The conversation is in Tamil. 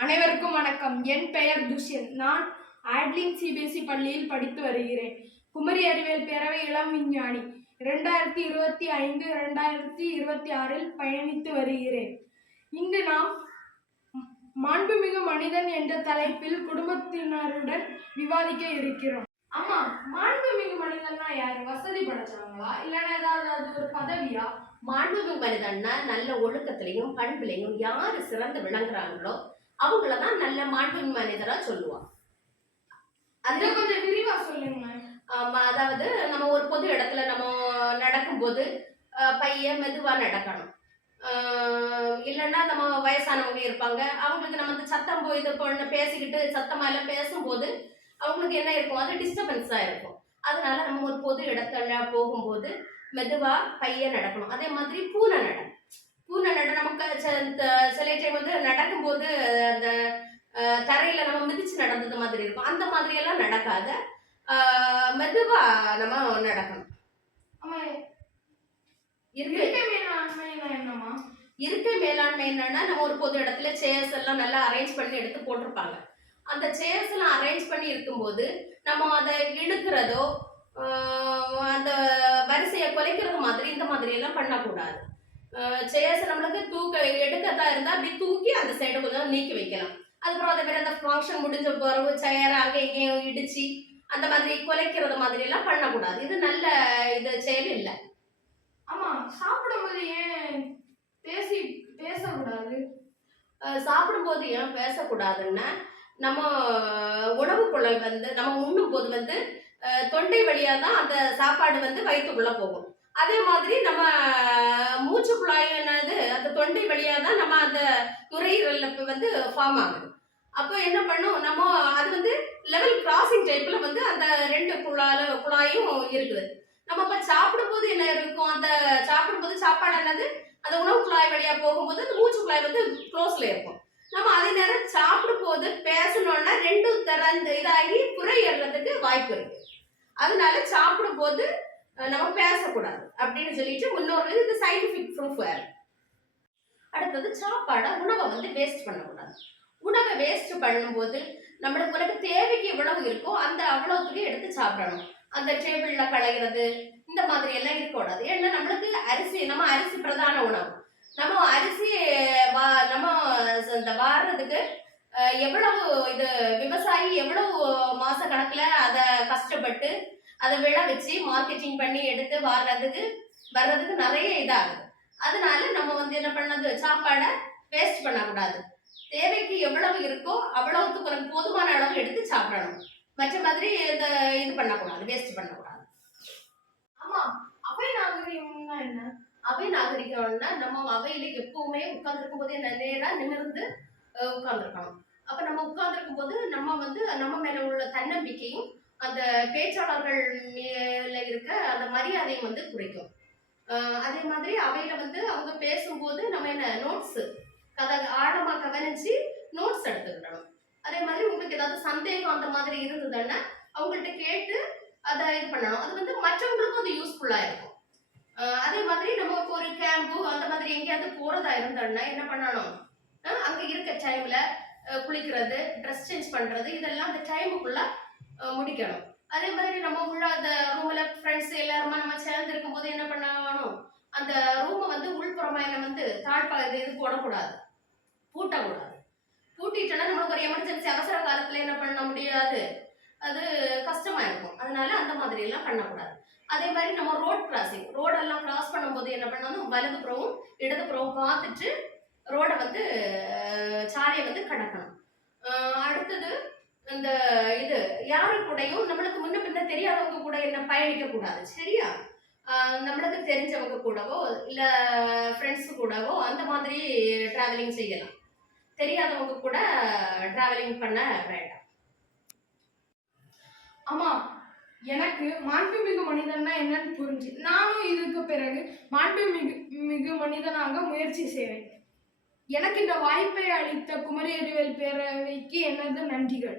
அனைவருக்கும் வணக்கம். என் பெயர் துஷ்யந்த். நான் ஆட்லிங் சிபிஎஸ்இ பள்ளியில் படித்து வருகிறேன். குமரி அறிவியல் பேரவை இளம் விஞ்ஞானி 2025-2026 பயணித்து வருகிறேன். இன்று நாம் மாண்புமிகு மனிதன் என்ற தலைப்பில் குடும்பத்தினருடன் விவாதிக்க இருக்கிறோம். ஆமா, மாண்புமிகு மனிதன்னா யாரு? வசதி படைச்சவங்களா, இல்லைன்னா ஏதாவது அது ஒரு பதவியா? மாண்புமிகு மனிதன்னா நல்ல ஒழுக்கத்திலையும் பண்புலையும் யாரு சிறந்து விளங்குறாங்களோ அவங்களதான் நல்ல மாண்புமிகு மனிதரா சொல்லுவாங்க. அது கொஞ்சம் விரிவா சொல்லுங்க. அதாவது நம்ம ஒரு பொது இடத்துல நம்ம நடக்கும்போது பையன் மெதுவா நடக்கணும். இல்லைன்னா நம்ம வயசானவங்க இருப்பாங்க, அவங்களுக்கு நம்ம அந்த சத்தம் இது பொண்ணு பேசிக்கிட்டு சத்தமா எல்லாம் பேசும்போது அவங்களுக்கு என்ன இருக்கும், அது டிஸ்டர்பன்ஸா இருக்கும். அதனால நம்ம ஒரு பொது இடத்துல போகும்போது மெதுவா பையன் நடக்கணும். அதே மாதிரி பூனை நட நமக்கு சில டைம் வந்து நடக்கும்போது அந்த தரையில நம்ம மிதிச்சு நடந்தது மாதிரி இருக்கும். அந்த மாதிரி எல்லாம் நடக்காத மெதுவா நம்ம நடக்கணும். இருக்கை மேலாண்மை என்னன்னா, நம்ம ஒரு பொது இடத்துல சேர்ஸ் எல்லாம் நல்லா அரேஞ்ச் பண்ணி எடுத்து போட்டிருப்பாங்க. அந்த சேர்ஸ் எல்லாம் அரேஞ்ச் பண்ணி இருக்கும்போது நம்ம அதை இழுக்கிறதோ அந்த வரிசையை குலைக்கிறது மாதிரி இந்த மாதிரி எல்லாம் பண்ணக்கூடாது. சேர்ஸ் நம்மளுக்கு எடுக்கதா இருந்தா அப்படி தூக்கி அந்த சைடை கொஞ்சம் நீக்கி வைக்கலாம். அதுக்கப்புறம் அதே மாதிரி அந்த ஃபங்க்ஷன் முடிஞ்ச பிறகு சேரை அங்கே எங்கேயும் இடிச்சு அந்த மாதிரி குலைக்கிறது மாதிரி எல்லாம் பண்ணக்கூடாது. இது நல்ல இது செயல் இல்லை. ஆமா, சாப்பிடும்போது ஏன் பேசக்கூடாது? சாப்பிடும்போது ஏன் பேசக்கூடாதுன்னா, நம்ம உணவு குழல் வந்து நம்ம உண்ணும் போது வந்து தொண்டை வழியா தான் அந்த சாப்பாடு வந்து வயிற்றுக்குள்ள போகும். அதே மாதிரி நம்ம மூச்சு குழாயும் என்னது, அந்த தொண்டை வழியா தான் நம்ம அந்த நுரையீரல் வந்து ஃபார்ம் ஆகுது. அப்போ என்ன பண்ணும், நம்ம அது வந்து லெவல் கிராசிங் டைப்ல வந்து அந்த ரெண்டு குழாயும் இருக்குது. நம்ம இப்போ சாப்பிடும்போது என்ன இருக்கும், அந்த சாப்பிடும்போது சாப்பாடு என்னது அந்த உணவு குழாய் வழியா போகும்போது அந்த மூச்சு குழாய் வந்து க்ளோஸ்ல இருக்கும். நம்ம அதே நேரம் சாப்பிடும் போது பேசணும்னா ரெண்டும் திறந்து இதாகி புரை ஏறுறதுக்கு வாய்ப்பு இருக்கு. அதனால சாப்பிடும் போது நம்ம பேசக்கூடாது அப்படின்னு சொல்லிட்டு முன்னோரு இது சயின்டிபிக் ப்ரூஃப் வேறு. அடுத்தது சாப்பாடை உணவை வந்து வேஸ்ட் பண்ணக்கூடாது. உணவை வேஸ்ட் பண்ணும்போது நம்மளுக்கு தேவைக்கு எவ்வளவு இருக்கோ அந்த அவ்வளவுத்துக்கு எடுத்து சாப்பிடணும். அந்த டேபிள்ல களைகிறது இந்த மாதிரி எல்லாம் இருக்கக்கூடாது. ஏன்னா நம்மளுக்கு நம்ம அரிசி பிரதான உணவு. நம்ம அரிசி நம்ம இந்த வாடுறதுக்கு எவ்வளவு இது விவசாயி எவ்வளவு மாச கணக்குல அதை கஷ்டப்பட்டு அதை விழ வச்சு மார்க்கெட்டிங் பண்ணி எடுத்து வர்றதுக்கு நிறைய இதாகுது. அதனால நம்ம வந்து என்ன பண்ணது, சாப்பாடை வேஸ்ட் பண்ணக்கூடாது. தேவைக்கு எவ்வளவு இருக்கோ அவ்வளவுக்கு உனக்கு போதுமான அளவு எடுத்து சாப்பிடணும். மற்ற மாதிரி இது பண்ணக்கூடாது, வேஸ்ட் பண்ணக்கூடாது. ஆமா, அவை நாகரிகம்னா என்ன? அவை நாகரிகம்னா நம்ம அவையில எப்பவுமே உட்கார்ந்துருக்கும் போதே நேரா நிமிர்ந்து உட்கார்ந்துருக்கணும். அப்ப நம்ம உட்கார்ந்துருக்கும் போது நம்ம வந்து நம்ம மேல உள்ள தன்னம்பிக்கையும் அந்த பேச்சாளர்கள் மேல இருக்க அந்த மரியாதையும் வந்து குறைக்கும். அதே மாதிரி அவையில வந்து அவங்க பேசும்போது நம்ம என்ன நோட்ஸ் அதை ஆழமா கவனிச்சு நோட்ஸ் எடுத்துக்கிடணும். அதே மாதிரி உங்களுக்கு ஏதாவது சந்தேகம் அந்த மாதிரி இருந்ததுன்னா அவங்கள்ட்ட கேட்டு அதை இது பண்ணணும். அது வந்து மற்றவங்களுக்கும் அது யூஸ்ஃபுல்லா இருக்கும். அதே மாதிரி நம்ம ஒரு கேம்பு அந்த மாதிரி எங்கேயாவது போறதா இருந்தோம்னா என்ன பண்ணணும், அங்க இருக்க டைம்ல குளிக்கிறது, ட்ரெஸ் சேஞ்ச் பண்றது இதெல்லாம் அந்த டைமுக்குள்ள முடிக்கணும். அதே மாதிரி நம்ம உள்ள அந்த ரூம்ல ஃப்ரெண்ட்ஸ் எல்லாருமா நம்ம சேர்ந்து இருக்கும் போது என்ன பண்ணணும், அந்த ரூமை வந்து உள்புறமா வந்து இது போடக்கூடாது, பூட்டக்கூடாது. பூட்டிட்டோன்னா நம்மளுக்கு ஒரு எமர்ஜென்சி அவசர காலத்துல என்ன பண்ண முடியாது, அது கஷ்டமா இருக்கும். அதனால அந்த மாதிரி எல்லாம் பண்ணக்கூடாது. அதே மாதிரி நம்ம ரோடெல்லாம் கிராஸ் பண்ணும்போது என்ன பண்ணணும், வலதுபுறமும் இடதுபுறமும் பார்த்துட்டு ரோடை வந்து சாலையை வந்து கடக்கணும். அடுத்தது இந்த இது யாரு கூடயும் நம்மளுக்கு முன்ன பின்ன தெரியாதவங்க கூட என்ன பயணிக்க கூடாது, சரியா? நம்மளுக்கு தெரிஞ்சவங்க கூடவோ இல்லை ஃப்ரெண்ட்ஸு கூடவோ அந்த மாதிரி டிராவலிங் செய்யலாம். தெரியாதவங்க கூட டிராவலிங் பண்ண வேண்டாம். ஆமா, எனக்கு மாண்புமிகு மனிதன்னா என்னன்னு புரிஞ்சு நானும் இதுக்கு பிறகு மாண்புமிகு மனிதனாக முயற்சி செய்வேன். எனக்கு இந்த வாய்ப்பை அளித்த குமரி அறிவியல் பேரவைக்கு எனது நன்றிகள்.